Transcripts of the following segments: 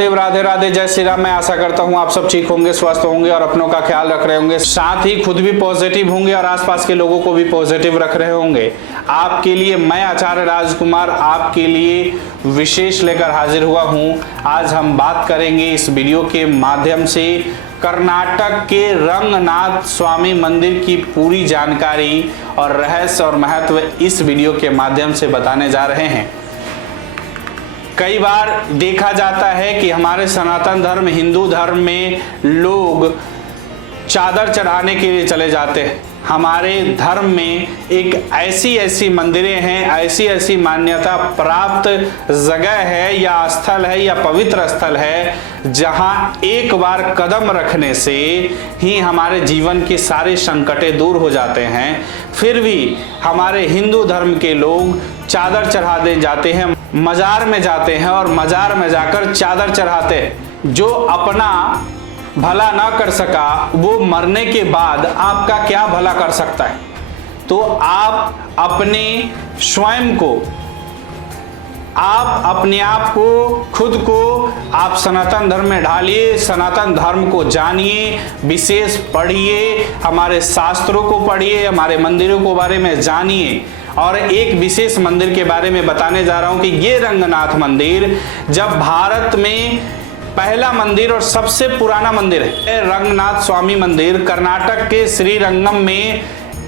महादेव, राधे राधे, जय श्री राम। मैं आशा करता हूँ आप सब ठीक होंगे, स्वस्थ होंगे और अपनों का ख्याल रख रहे होंगे, साथ ही खुद भी पॉजिटिव होंगे और आसपास के लोगों को भी पॉजिटिव रख रहे होंगे। आपके लिए मैं आचार्य राजकुमार आपके लिए विशेष लेकर हाजिर हुआ हूँ। आज हम बात करेंगे इस वीडियो के माध्यम से कर्नाटक के रंगनाथ स्वामी मंदिर की पूरी जानकारी और रहस्य और महत्व इस वीडियो के माध्यम से बताने जा रहे हैं। कई बार देखा जाता है कि हमारे सनातन धर्म हिंदू धर्म में लोग चादर चढ़ाने के लिए चले जाते हैं। हमारे धर्म में एक ऐसी मंदिरें हैं, ऐसी मान्यता प्राप्त जगह है या स्थल है या पवित्र स्थल है जहां एक बार कदम रखने से ही हमारे जीवन की सारे संकटें दूर हो जाते हैं। फिर भी हमारे हिंदू धर्म के लोग चादर चढ़ाने जाते हैं, मजार में जाते हैं और मजार में जाकर चादर चढ़ाते हैं। जो अपना भला ना कर सका वो मरने के बाद आपका क्या भला कर सकता है। तो आप अपने स्वयं को, आप अपने आप को, खुद को आप सनातन धर्म में ढालिए, सनातन धर्म को जानिए, विशेष पढ़िए, हमारे शास्त्रों को पढ़िए, हमारे मंदिरों के बारे में जानिए। और एक विशेष मंदिर के बारे में बताने जा रहा हूं कि ये रंगनाथ मंदिर जब भारत में पहला मंदिर और सबसे पुराना मंदिर है। रंगनाथ स्वामी मंदिर कर्नाटक के श्रीरंगम में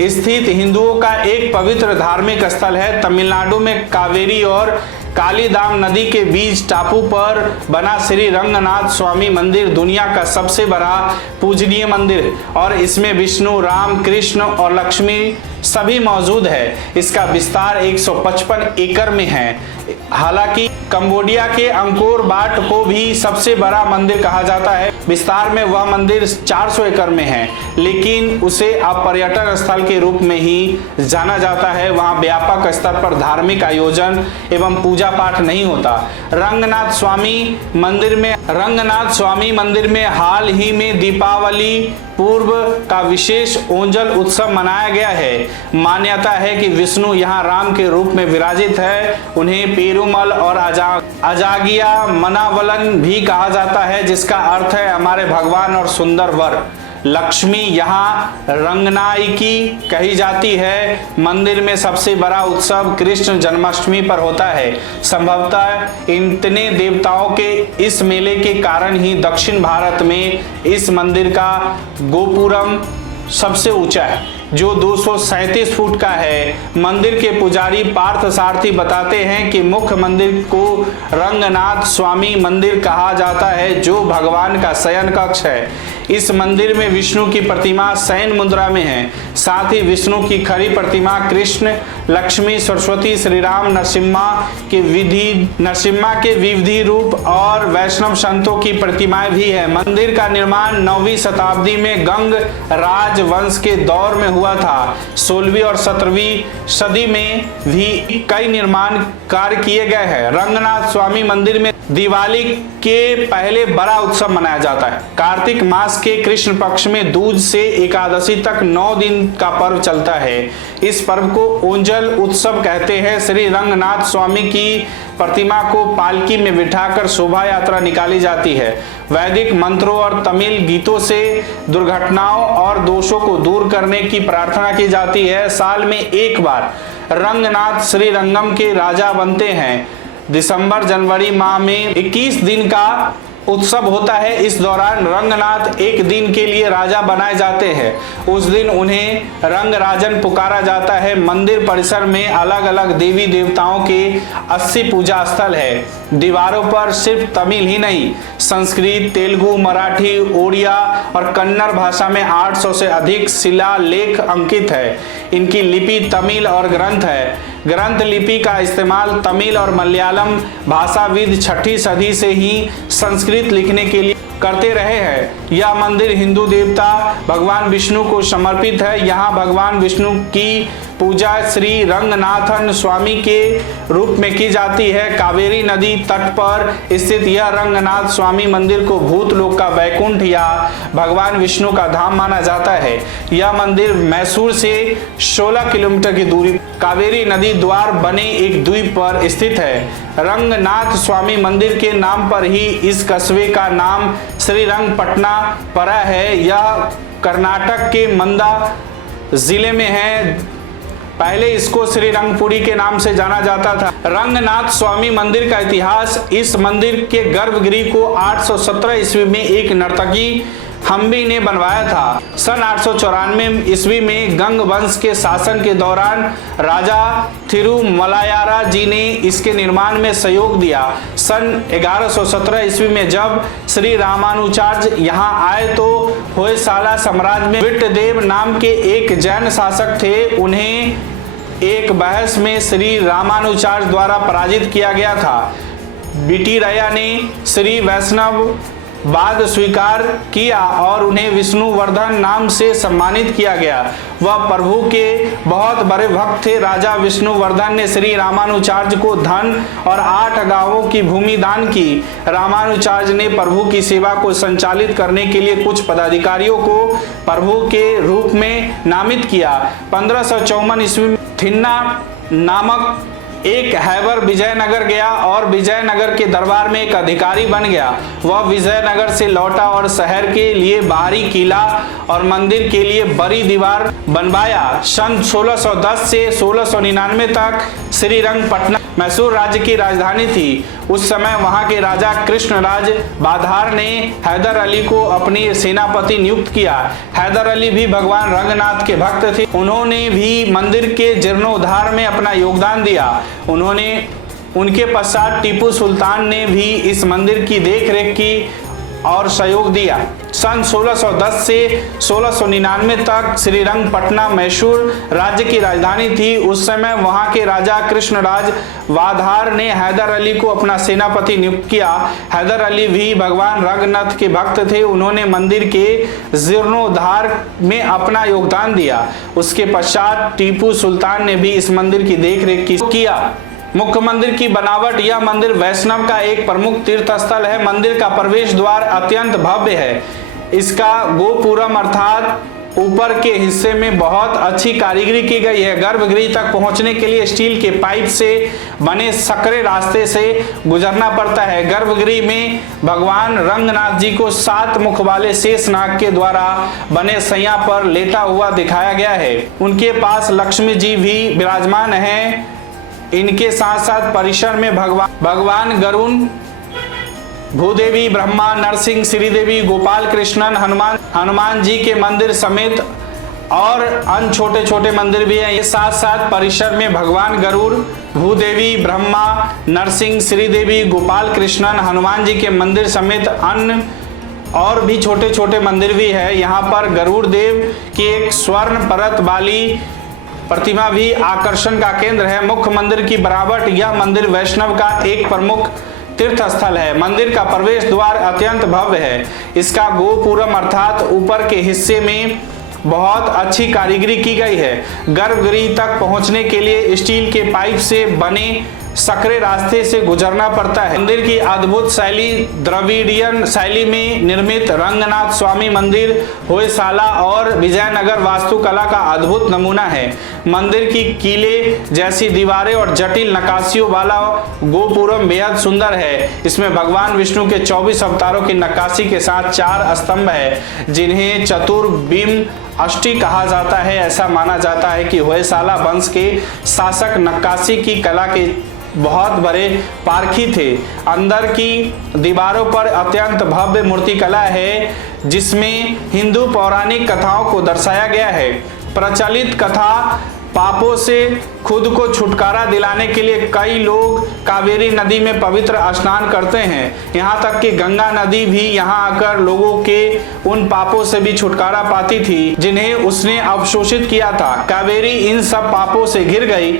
स्थित हिंदुओं का एक पवित्र धार्मिक स्थल है। तमिलनाडु में कावेरी और कालीदाम नदी के बीच टापू पर बना श्री रंगनाथ स्वामी मंदिर दुनिया का सबसे बड़ा पूजनीय मंदिर है और इसमें विष्णु, राम, कृष्ण और लक्ष्मी सभी मौजूद है। इसका विस्तार 155 एकड़ में है। हालांकि कंबोडिया के अंकोर वाट को भी सबसे बड़ा मंदिर कहा जाता है। विस्तार में वह मंदिर 400 एकड़ में है, लेकिन उसे अब पर्यटन स्थल के रूप में ही जाना जाता है। वहां व्यापक स्तर पर धार्मिक आयोजन एवं पूजा पाठ नहीं होता। रंगनाथ स्वामी मंदिर में हाल ही में दीपावली पूर्व का विशेष ओंजल उत्सव मनाया गया है। मान्यता है कि विष्णु यहाँ राम के रूप में विराजित है। उन्हें पेरुमल और अजागिया मनावलन भी कहा जाता है, जिसका अर्थ है हमारे भगवान और सुंदर वर। लक्ष्मी यहाँ रंगनायकी कही जाती है। मंदिर में सबसे बड़ा उत्सव कृष्ण जन्माष्टमी पर होता है। संभवतः इतने देवताओं के इस मेले के कारण ही दक्षिण भारत में इस मंदिर का गोपुरम सबसे ऊंचा है, जो 237 फुट का है। मंदिर के पुजारी पार्थ सारथी बताते हैं कि मुख्य मंदिर को रंगनाथ स्वामी मंदिर कहा जाता है, जो भगवान का शयन कक्ष है। इस मंदिर में विष्णु की प्रतिमा शयन मुद्रा में है। साथ ही विष्णु की खड़ी प्रतिमा कृष्ण, लक्ष्मी, सरस्वती, श्री राम, नरसिम्हा के विविध रूप और वैष्णव संतों की प्रतिमाएं भी है। मंदिर का निर्माण 9वीं शताब्दी में गंग राजवंश के दौर में हुआ था। 16वीं और 17वीं सदी में भी कई निर्माण कार्य किए गए हैं। रंगनाथ स्वामी मंदिर में दिवाली के पहले बड़ा उत्सव मनाया जाता है। कार्तिक मास के कृष्ण पक्ष में दूज से एकादशी तक 9 दिन का पर्व चलता है। इस पर्व को ओंजल उत्सव कहते हैं। श्री रंगनाथ स्वामी की प्रतिमा को पालकी में बिठाकर शोभा यात्रा निकाली जाती है। वैदिक मंत्रों और तमिल गीतों से दुर्घटनाओं और दोषों को दूर करने की प्रार्थना की जाती है। साल में एक बार रंगनाथ श्रीरंगम के राजा बनते हैं। दिसंबर जनवरी माह में 21 दिन का उत्सव होता है। इस दौरान रंगनाथ एक दिन के लिए राजा बनाए जाते हैं। उस दिन उन्हें रंगराजन पुकारा जाता है। मंदिर परिसर में अलग अलग देवी देवताओं के 80 पूजा स्थल है। दीवारों पर सिर्फ तमिल ही नहीं, संस्कृत, तेलुगु, मराठी, ओडिया और कन्नड़ भाषा में 800 से अधिक शिलालेख अंकित है। इनकी लिपि तमिल और ग्रंथ है। ग्रंथ लिपि का इस्तेमाल तमिल और मलयालम भाषाविद 6ठी सदी से ही संस्कृत लिखने के लिए करते रहे हैं। यह मंदिर हिंदू देवता भगवान विष्णु को समर्पित है। यहाँ भगवान विष्णु की पूजा श्री रंगनाथन स्वामी के रूप में की जाती है। कावेरी नदी तट पर स्थित यह रंगनाथ स्वामी मंदिर को भूतलोक का वैकुंठ या भगवान विष्णु का धाम माना जाता है। यह मंदिर मैसूर से 16 किलोमीटर की दूरी कावेरी नदी द्वार बने एक द्वीप पर स्थित है। रंगनाथ स्वामी मंदिर के नाम पर ही इस कस्बे का नाम श्रीरंगपटना पड़ा है। यह कर्नाटक के मंदा जिले में है। पहले इसको श्रीरंगपुरी के नाम से जाना जाता था। रंगनाथ स्वामी मंदिर का इतिहास, इस मंदिर के गर्भगृह को 817 ईस्वी में एक नर्तकी हम्बी ने बनवाया था। सन 894 ईस्वी में गंग वंश के शासन के दौरान राजा थिरुमलायारा जी ने इसके निर्माण में सहयोग दिया। सन 1117 ईस्वी में जब श्री रामानुचार्य यहाँ आए तो होयसाला साम्राज्य में विट्टदेव नाम के एक जैन शासक थे। उन्हें एक बहस में श्री रामानुचार्य द्वारा पराजित किया गया था। बिटिराया ने श्री वैष्णव बाद स्वीकार किया और उन्हें विष्णुवर्धन नाम से सम्मानित किया गया। वह प्रभु के बहुत बड़े भक्त थे। राजा विष्णुवर्धन ने श्री रामानुचार्य को धन और 8 गांवों की भूमि दान की। रामानुचार्य ने प्रभु की सेवा को संचालित करने के लिए कुछ पदाधिकारियों को प्रभु के रूप में नामित किया। 1554 ईस्वी में थिन्ना नामक एक हैबर विजयनगर गया और विजयनगर के दरबार में एक अधिकारी बन गया। वह विजयनगर से लौटा और शहर के लिए बाहरी किला और मंदिर के लिए बड़ी दीवार बनवाया। सन 1610 से 1699 तक श्रीरंगपटना मैसूर राज्य की राजधानी थी। उस समय वहां के राजा कृष्णराज बाधार ने हैदर अली को अपनी सेनापति नियुक्त किया। हैदर अली भी भगवान रंगनाथ के भक्त थे। उन्होंने भी मंदिर के जीर्णोद्धार में अपना योगदान दिया। उनके पश्चात टीपू सुल्तान ने भी इस मंदिर की देखरेख की और सहयोग दिया। सन 1610 से 1699 तक श्रीरंगपटना मैसूर राज्य की राजधानी थी। उस समय वहां के राजा कृष्णराज वाधार ने हैदर अली को अपना सेनापति नियुक्त किया। हैदर अली भी भगवान रंगनाथ के भक्त थे। उन्होंने मंदिर के जीर्णोद्धार में अपना योगदान दिया। उसके पश्चात टीपू सुल्तान ने भी इस मंदिर की देखरेख किया। मुख्य मंदिर की बनावट, यह मंदिर वैष्णव का एक प्रमुख तीर्थ स्थल है। मंदिर का प्रवेश द्वार अत्यंत भव्य है। इसका गोपुरम अर्थात ऊपर के हिस्से में बहुत अच्छी कारीगरी की गई है। गर्भगृह तक पहुंचने के लिए स्टील के पाइप से बने सकरे रास्ते से गुजरना पड़ता है। गर्भगृह में भगवान रंगनाथ जी को 7 मुख वाले शेषनाग के द्वारा बने सैया पर लेटा हुआ दिखाया गया है। उनके पास लक्ष्मी जी भी विराजमान हैं। इनके साथ साथ परिसर में भगवान गरुण, भूदेवी, ब्रह्मा, नरसिंह, श्रीदेवी, गोपाल कृष्णन, हनुमान जी के मंदिर समेत और अन्य छोटे छोटे मंदिर भी हैं। ये साथ साथ परिसर में भगवान गरुड़, भूदेवी, ब्रह्मा, नरसिंह, श्रीदेवी, गोपाल कृष्णन, हनुमान जी के मंदिर समेत अन्य और भी छोटे छोटे मंदिर भी है। यहाँ पर गरुड़ देव की एक स्वर्ण परत वाली प्रतिमा भी आकर्षण का केंद्र है। मुख्य मंदिर की बनावट, यह मंदिर वैष्णव का एक प्रमुख तीर्थ स्थल है। मंदिर का प्रवेश द्वार अत्यंत भव्य है। इसका गोपुरम अर्थात ऊपर के हिस्से में बहुत अच्छी कारीगरी की गई है। गर्भगृह तक पहुंचने के लिए स्टील के पाइप से बने सकरे रास्ते से गुजरना पड़ता है। मंदिर की अद्भुत शैली द्रविडियन शैली में निर्मित रंगनाथ स्वामी मंदिर होयसाला और विजयनगर वास्तुकला का अद्भुत नमूना है। मंदिर की किले जैसी दीवारें और जटिल नक्काशियों वाला गोपुरम बेहद सुंदर है। इसमें भगवान विष्णु के 24 अवतारों की नक्काशी के साथ 4 स्तंभ है, जिन्हें चतुर्बिम अष्टी कहा जाता है। ऐसा माना जाता है कि होयसाला वंश के शासक नक्काशी की कला के बहुत बड़े पारखी थे। अंदर की दीवारों पर अत्यंत भव्य मूर्तिकला है, जिसमें हिंदू पौराणिक कथाओं को दर्शाया गया है। प्रचलित कथा पापों से खुद को छुटकारा दिलाने के लिए कई लोग कावेरी नदी में पवित्र स्नान करते हैं। यहाँ तक कि गंगा नदी भी यहाँ आकर लोगों के उन पापों से भी छुटकारा पाती थी जिन्हें उसने अवशोषित किया था। कावेरी इन सब पापों से घिर गई।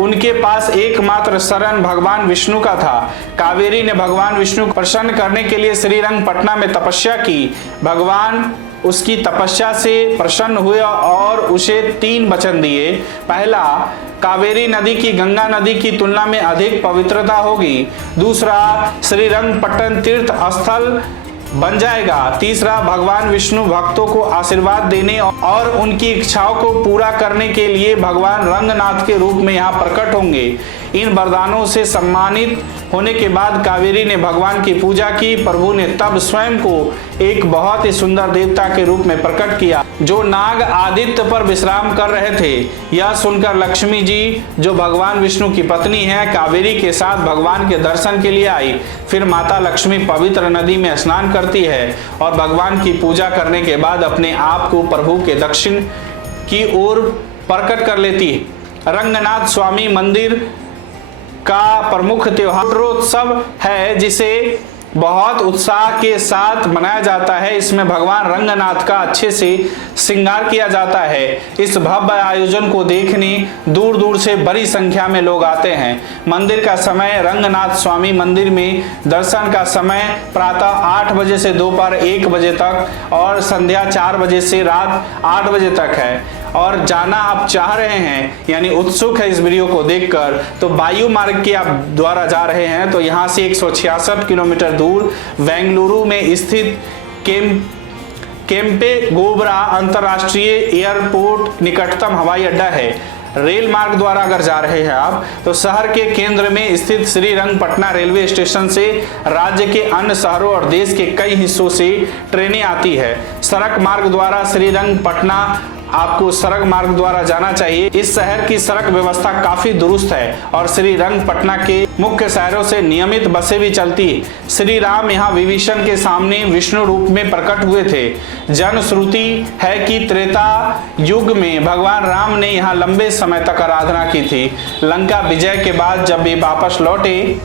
उनके पास एकमात्र शरण भगवान विष्णु का था। कावेरी ने भगवान विष्णु को प्रसन्न करने के लिए श्रीरंगपटना में तपस्या की। भगवान उसकी तपस्या से प्रसन्न हुए और उसे 3 वचन दिए। पहला, कावेरी नदी की गंगा नदी की तुलना में अधिक पवित्रता होगी। दूसरा, श्रीरंगपट्टन तीर्थ स्थल बन जाएगा। तीसरा, भगवान विष्णु भक्तों को आशीर्वाद देने और उनकी इच्छाओं को पूरा करने के लिए भगवान रंगनाथ के रूप में यहाँ प्रकट होंगे। इन वरदानों से सम्मानित होने के बाद कावेरी ने भगवान की पूजा की। प्रभु ने तब स्वयं को एक बहुत ही सुंदर देवता के रूप में प्रकट किया जो नाग आदित्य पर विश्राम कर रहे थे। यह सुनकर लक्ष्मी जी, जो भगवान विष्णु की पत्नी है, कावेरी के साथ भगवान के दर्शन के लिए आई। फिर माता लक्ष्मी पवित्र नदी में स्नान करती है और भगवान की पूजा करने के बाद अपने आप को प्रभु के दक्षिण की ओर प्रकट कर लेती है। रंगनाथ स्वामी मंदिर का प्रमुख त्योहारोत्सव है जिसे बहुत उत्साह के साथ मनाया जाता है। इसमें भगवान रंगनाथ का अच्छे से श्रृंगार किया जाता है। इस भव्य आयोजन को देखने दूर दूर से बड़ी संख्या में लोग आते हैं। मंदिर का समय, रंगनाथ स्वामी मंदिर में दर्शन का समय प्रातः 8 बजे से दोपहर 1 बजे तक और संध्या 4 बजे से रात 8 बजे तक है। और जाना आप चाह रहे हैं, यानी उत्सुक है इस वीडियो को देखकर, तो वायु मार्ग के आप द्वारा जा रहे हैं तो यहाँ से 166 किलोमीटर दूर बेंगलुरु में स्थित केम्पेगौड़ा अंतर्राष्ट्रीय एयरपोर्ट निकटतम हवाई अड्डा है। रेल मार्ग द्वारा अगर जा रहे हैं आप तो शहर के केंद्र में स्थित श्रीरंगपटना रेलवे स्टेशन से राज्य के अन्य शहरों और देश के कई हिस्सों से ट्रेनें आती है। सड़क मार्ग द्वारा श्रीरंगपटना आपको सड़क मार्ग द्वारा जाना चाहिए। इस शहर की सड़क व्यवस्था काफी दुरुस्त है और श्रीरंगपटना के मुख्य शहरों से नियमित बसें भी चलती है। श्री राम यहाँ विभीषण के सामने विष्णु रूप में प्रकट हुए थे। जनश्रुति है कि त्रेता युग में भगवान राम ने यहाँ लंबे समय तक आराधना की थी। लंका विजय के बाद जब वे वापस लौटे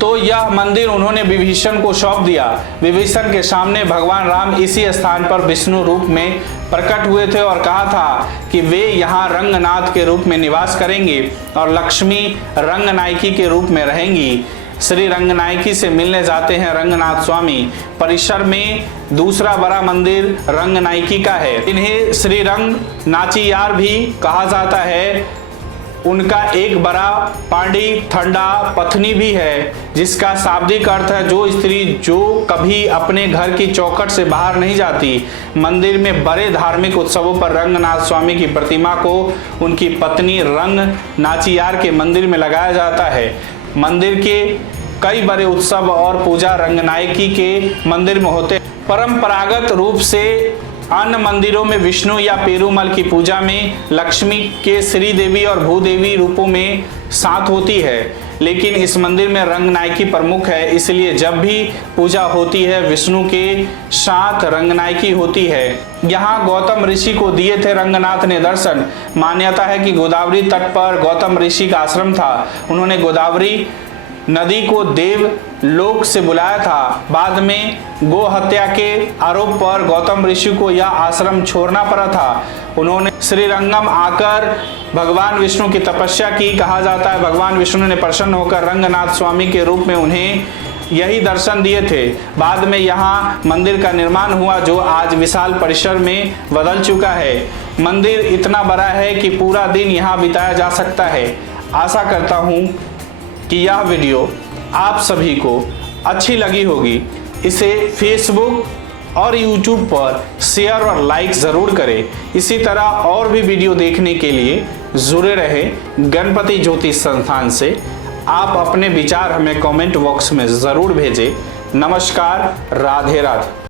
तो यह मंदिर उन्होंने विभीषण को सौंप दिया। विभीषण के सामने भगवान राम इसी स्थान पर विष्णु रूप में प्रकट हुए थे और कहा था कि वे यहाँ रंगनाथ के रूप में निवास करेंगे और लक्ष्मी रंगनायकी के रूप में रहेंगी। श्री रंगनायकी से मिलने जाते हैं रंगनाथ स्वामी। परिसर में दूसरा बड़ा मंदिर रंगनायकी का है। इन्हें श्री रंग नाचियार भी कहा जाता है। उनका एक बड़ा पांडी ठंडा पत्नी भी है, जिसका शाब्दिक अर्थ है जो स्त्री जो कभी अपने घर की चौखट से बाहर नहीं जाती। मंदिर में बड़े धार्मिक उत्सवों पर रंगनाथ स्वामी की प्रतिमा को उनकी पत्नी रंग नाचियार के मंदिर में लगाया जाता है। मंदिर के कई बड़े उत्सव और पूजा रंगनायकी के मंदिर में होते हैं। परंपरागत रूप से अन्य मंदिरों में विष्णु या पेरुमल की पूजा में लक्ष्मी के श्रीदेवी और भूदेवी रूपों में साथ होती है, लेकिन इस मंदिर में रंगनायकी प्रमुख है। इसलिए जब भी पूजा होती है विष्णु के साथ रंगनायकी होती है। यहाँ गौतम ऋषि को दिए थे रंगनाथ ने दर्शन। मान्यता है कि गोदावरी तट पर गौतम ऋषि का आश्रम था। उन्होंने गोदावरी नदी को देव लोक से बुलाया था। बाद में गो हत्या के आरोप पर गौतम ऋषि को यह आश्रम छोड़ना पड़ा था। उन्होंने श्रीरंगम आकर भगवान विष्णु की तपस्या की। कहा जाता है भगवान विष्णु ने प्रसन्न होकर रंगनाथ स्वामी के रूप में उन्हें यही दर्शन दिए थे। बाद में यहाँ मंदिर का निर्माण हुआ जो आज विशाल परिसर में बदल चुका है। मंदिर इतना बड़ा है कि पूरा दिन यहाँ बिताया जा सकता है। आशा करता हूँ कि यह वीडियो आप सभी को अच्छी लगी होगी। इसे फेसबुक और यूट्यूब पर शेयर और लाइक ज़रूर करें। इसी तरह और भी वीडियो देखने के लिए जुड़े रहें गणपति ज्योतिष संस्थान से। आप अपने विचार हमें कमेंट बॉक्स में ज़रूर भेजें। नमस्कार, राधे राधे।